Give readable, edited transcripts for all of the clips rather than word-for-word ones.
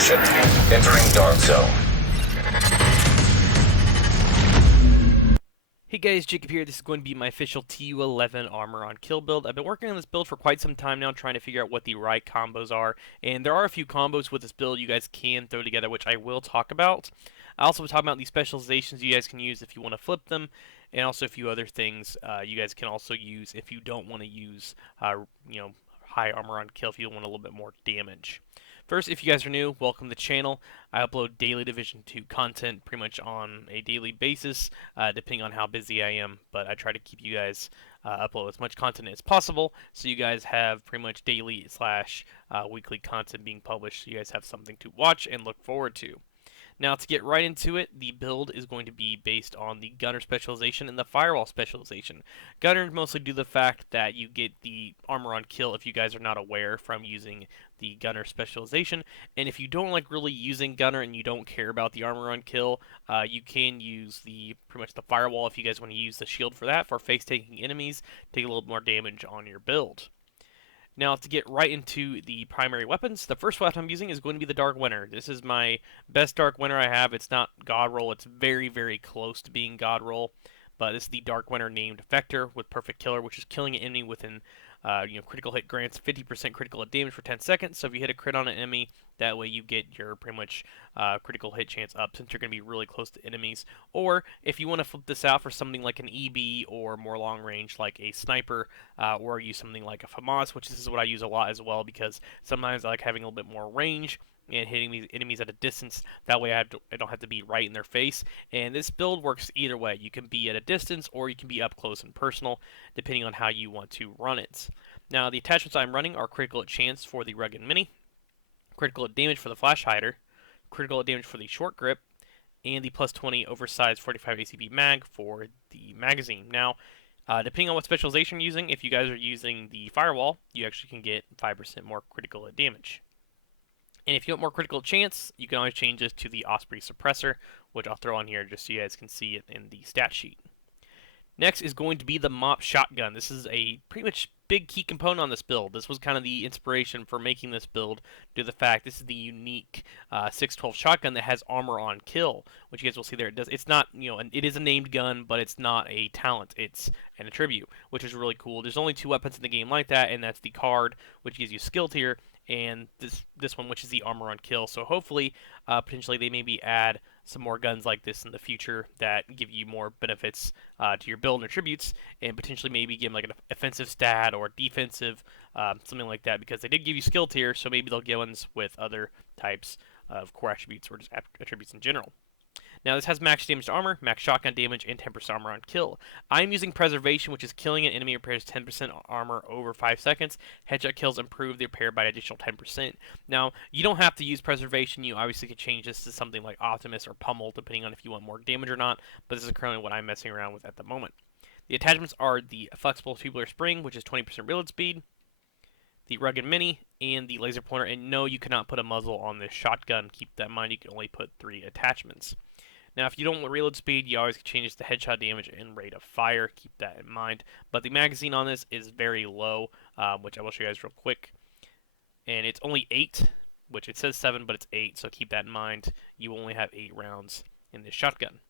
Caution. Entering Dark Zone. Hey guys, Jacob here. This is going to be my official TU11 Armor on Kill build. I've been working on this build for quite some time now, trying to figure out what the right combos are. And there are a few combos with this build you guys can throw together, which I will talk about. I also will talk about the specializations you guys can use if you want to flip them, and also a few other things you guys can also use if you don't want to use, high armor on kill, if you want a little bit more damage. First, if you guys are new, welcome to the channel. I upload daily Division 2 content pretty much on a daily basis, depending on how busy I am, but I try to keep you guys upload as much content as possible, so you guys have pretty much daily slash weekly content being published, so you guys have something to watch and look forward to. Now, to get right into it, the build is going to be based on the Gunner specialization and the Firewall specialization. Gunner mostly due to the fact that you get the armor on kill if you guys are not aware from using the Gunner specialization, and if you don't like really using Gunner and you don't care about the armor on kill, you can use pretty much the Firewall if you guys want to use the shield for that, for face-taking enemies, take a little more damage on your build. Now, to get right into the primary weapons, the first weapon I'm using is going to be the Dark Winter. This is my best Dark Winter I have. It's not God Roll. It's very, very close to being God Roll. But this is the Dark Winter named Vector with Perfect Killer, which is killing an enemy within, critical hit grants 50% critical hit damage for 10 seconds. So if you hit a crit on an enemy, that way you get your pretty much critical hit chance up, since you're going to be really close to enemies. Or if you want to flip this out for something like an EB or more long range like a sniper, or use something like a FAMAS, which this is what I use a lot as well, because sometimes I like having a little bit more range and hitting these enemies at a distance. That way I don't have to be right in their face. And this build works either way. You can be at a distance or you can be up close and personal, depending on how you want to run it. Now, the attachments I'm running are critical hit chance for the Rugged Mini, critical hit damage for the Flash Hider, critical hit damage for the Short Grip, and the plus 20 oversized 45 ACP mag for the magazine. Now, depending on what specialization you're using, if you guys are using the Firewall, you actually can get 5% more critical hit damage. And if you want more critical chance, you can always change this to the Osprey Suppressor, which I'll throw on here just so you guys can see it in the stat sheet. Next is going to be the Mop Shotgun. This is a pretty much big key component on this build. This was kind of the inspiration for making this build due to the fact this is the unique 612 shotgun that has armor on kill, which you guys will see there. It's not, it is a named gun, but it's not a talent. It's an attribute, which is really cool. There's only 2 weapons in the game like that, and that's the card, which gives you skill tier, and this one, which is the armor on kill. So hopefully, potentially, they maybe add some more guns like this in the future that give you more benefits to your build and attributes, and potentially maybe give them like an offensive stat or defensive, something like that, because they did give you skill tier, so maybe they'll give ones with other types of core attributes or just attributes in general. Now, this has max damage to armor, max shotgun damage, and 10% armor on kill. I'm using Preservation, which is killing an enemy repairs 10% armor over 5 seconds. Headshot kills improve the repair by an additional 10%. Now, you don't have to use Preservation. You obviously could change this to something like Optimus or Pummel, depending on if you want more damage or not, but this is currently what I'm messing around with at the moment. The attachments are the Flexible Tubular Spring, which is 20% reload speed, the Rugged Mini, and the Laser Pointer. And no, you cannot put a muzzle on this shotgun. Keep that in mind. You can only put 3 attachments. Now, if you don't want reload speed, you always can change this to headshot damage and rate of fire. Keep that in mind. But the magazine on this is very low, which I will show you guys real quick. And it's only 8, which it says 7, but it's 8, so keep that in mind. You only have 8 rounds in this shotgun.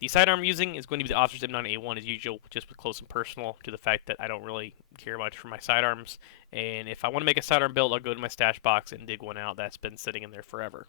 The sidearm I'm using is going to be the Officer's M9A1 as usual, just with close and personal, to the fact that I don't really care much for my sidearms. And if I want to make a sidearm build, I'll go to my stash box and dig one out that's been sitting in there forever.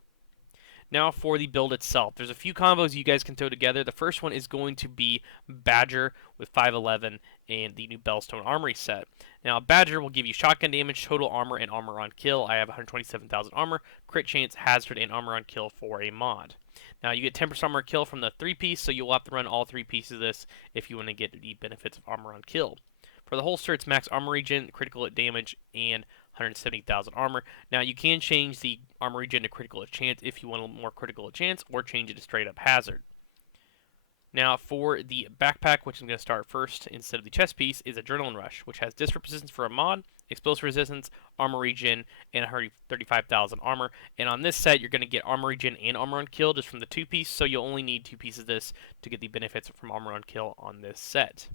Now for the build itself, there's a few combos you guys can throw together. The first one is going to be Badger with 511 and the new Bellstone Armory set. Now Badger will give you shotgun damage, total armor, and armor on kill. I have 127,000 armor, crit chance, hazard, and armor on kill for a mod. Now you get 10% armor kill from the 3-piece, so you'll have to run all 3 pieces of this if you want to get the benefits of armor on kill. For the holster, it's max armor regen, critical hit damage, and 170,000 armor. Now, you can change the armor regen to critical hit chance if you want a more critical hit chance, or change it to straight up hazard. Now, for the backpack, which I'm going to start first instead of the chest piece, is Adrenaline Rush, which has disrupt resistance for a mod, explosive resistance, armor regen, and 135,000 armor. And on this set, you're going to get armor regen and armor on kill just from the 2-piece, so you'll only need 2 pieces of this to get the benefits from armor on kill on this set.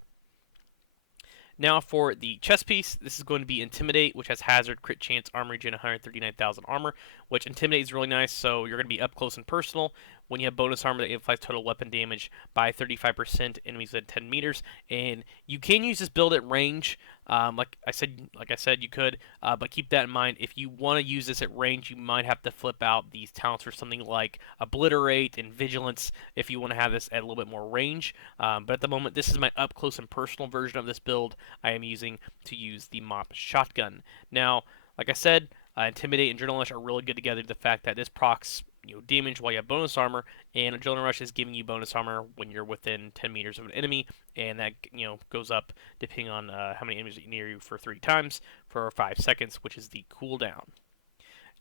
Now for the chest piece, this is going to be Intimidate, which has Hazard, Crit Chance, Armor Regen, 139,000 armor, which Intimidate is really nice, so you're going to be up close and personal. When you have bonus armor that amplifies total weapon damage by 35%, enemies at 10 meters, and you can use this build at range. Like I said, you could, but keep that in mind. If you want to use this at range, you might have to flip out these talents for something like Obliterate and Vigilance if you want to have this at a little bit more range. But at the moment, this is my up close and personal version of this build. I am using to use the Mop Shotgun. Now, like I said, Intimidate and Adrenaline Rush are really good together. The fact that this procs damage while you have bonus armor, and Adrenaline Rush is giving you bonus armor when you're within 10 meters of an enemy, and that goes up depending on how many enemies are near you for 3 times for 5 seconds, which is the cooldown.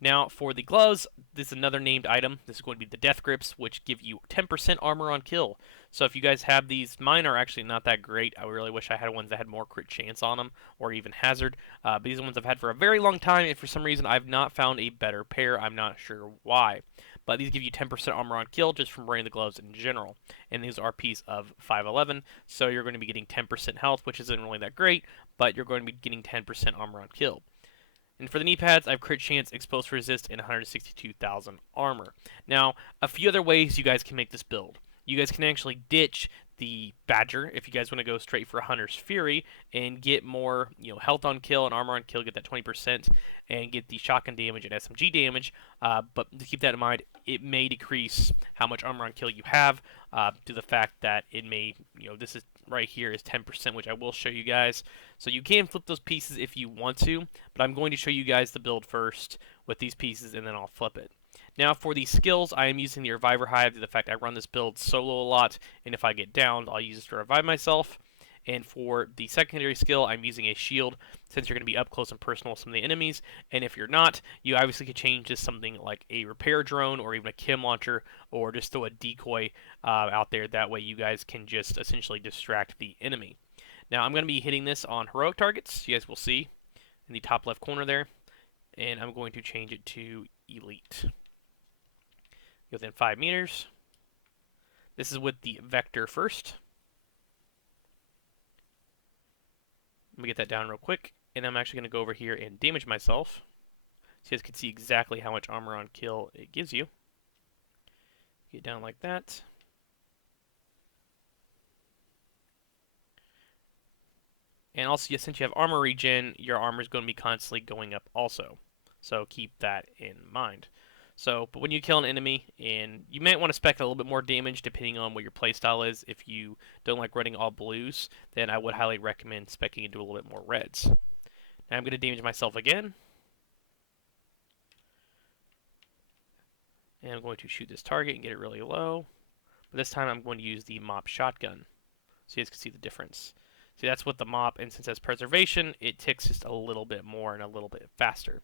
Now, for the gloves, this is another named item. This is going to be the Death Grips, which give you 10% armor on kill. So if you guys have these, mine are actually not that great. I really wish I had ones that had more crit chance on them, or even hazard. But these are ones I've had for a very long time, and for some reason I've not found a better pair. I'm not sure why. But these give you 10% armor on kill just from wearing the gloves in general. And these are RPs of 511, so you're going to be getting 10% health, which isn't really that great, but you're going to be getting 10% armor on kill. And for the knee pads, I have crit chance, exposed resist, and 162,000 armor. Now, a few other ways you guys can make this build. You guys can actually ditch the Badger if you guys want to go straight for Hunter's Fury and get more, health on kill and armor on kill, get that 20%, and get the shotgun damage and SMG damage. But to keep that in mind, it may decrease how much armor on kill you have to the fact that it may, this is right here is 10%, which I will show you guys. So you can flip those pieces if you want to, but I'm going to show you guys the build first with these pieces, and then I'll flip it. Now for the skills, I am using the Reviver Hive due to the fact I run this build solo a lot, and if I get downed, I'll use this to revive myself. And for the secondary skill, I'm using a shield, since you're going to be up close and personal with some of the enemies. And if you're not, you obviously could change to something like a repair drone, or even a chem launcher, or just throw a decoy out there. That way you guys can just essentially distract the enemy. Now I'm going to be hitting this on heroic targets, you guys will see in the top left corner there. And I'm going to change it to elite. Within 5 meters. This is with the vector first. Let me get that down real quick, and I'm actually going to go over here and damage myself, so you guys can see exactly how much armor on kill it gives you. Get down like that. And also, since you have armor regen, your armor is going to be constantly going up also. So keep that in mind. But when you kill an enemy, and you might want to spec a little bit more damage depending on what your playstyle is. If you don't like running all blues, then I would highly recommend speccing into a little bit more reds. Now I'm going to damage myself again. And I'm going to shoot this target and get it really low. But this time I'm going to use the Mop Shotgun, so you guys can see the difference. See, that's with the Mop, and since it has preservation, it ticks just a little bit more and a little bit faster.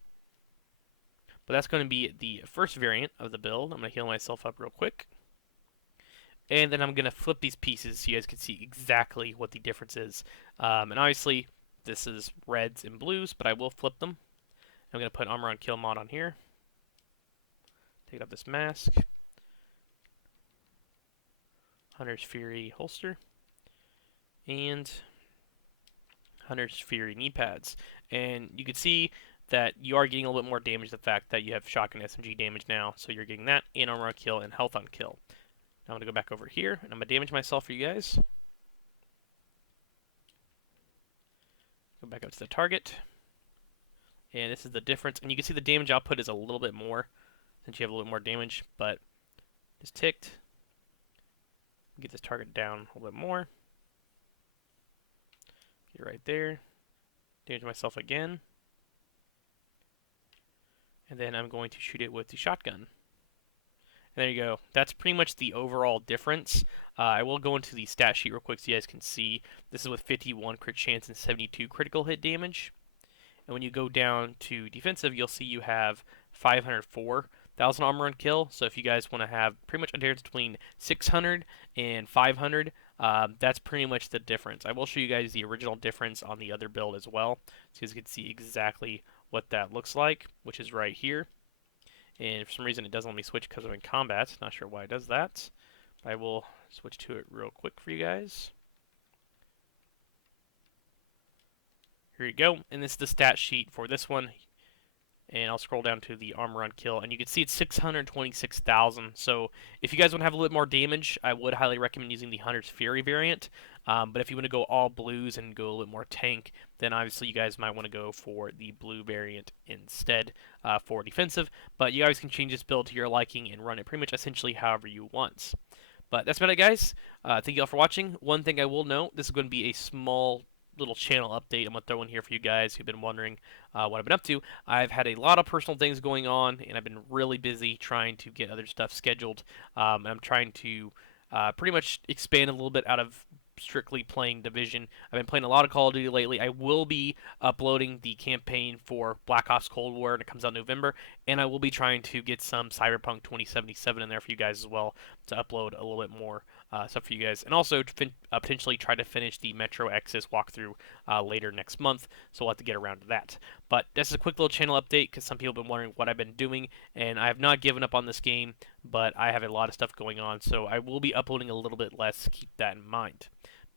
But that's going to be the first variant of the build. I'm going to heal myself up real quick. And then I'm going to flip these pieces so you guys can see exactly what the difference is. And obviously, this is reds and blues, but I will flip them. I'm going to put armor on kill mod on here. Take off this mask. Hunter's Fury holster. And Hunter's Fury knee pads. And you can see that you are getting a little bit more damage, the fact that you have shotgun SMG damage now, so you're getting that, and armor on kill, and health on kill. Now I'm going to go back over here, and I'm going to damage myself for you guys. Go back up to the target. And this is the difference, and you can see the damage output is a little bit more, since you have a little more damage, but just ticked. Get this target down a little bit more. Get right there. Damage myself again. And then I'm going to shoot it with the shotgun. And there you go. That's pretty much the overall difference. I will go into the stat sheet real quick so you guys can see. This is with 51 crit chance and 72 critical hit damage. And when you go down to defensive, you'll see you have 504,000 armor on kill. So if you guys want to have pretty much a difference between 600 and 500, that's pretty much the difference. I will show you guys the original difference on the other build as well, so you guys can see exactly what that looks like, which is right here. And for some reason it doesn't let me switch because I'm in combat. Not sure why it does that. But I will switch to it real quick for you guys. here you go. And this is the stat sheet for this one. And I'll scroll down to the armor on kill, and you can see it's 626,000. So if you guys want to have a little bit more damage, I would highly recommend using the Hunter's Fury variant. But if you want to go all blues and go a little bit more tank, then obviously you guys might want to go for the blue variant instead for defensive. But you guys can change this build to your liking and run it pretty much essentially however you want. But that's about it, guys. Thank you all for watching. One thing I will note, this is going to be a small little channel update I'm going to throw in here for you guys who've been wondering what I've been up to. I've had a lot of personal things going on, and I've been really busy trying to get other stuff scheduled. And I'm trying to pretty much expand a little bit out of strictly playing Division. I've been playing a lot of Call of Duty lately. I will be uploading the campaign for Black Ops Cold War, and it comes out in November, and I will be trying to get some Cyberpunk 2077 in there for you guys as well to upload a little bit more stuff for you guys, and also to potentially try to finish the Metro Exodus walkthrough later next month, so we'll have to get around to that. But this is a quick little channel update because some people have been wondering what I've been doing, and I have not given up on this game, but I have a lot of stuff going on, so I will be uploading a little bit less. Keep that in mind.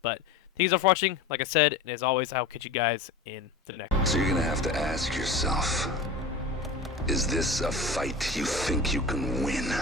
But thank you all for watching. Like I said, and as always, I'll catch you guys in the next. So you're gonna have to ask yourself, is this a fight you think you can win?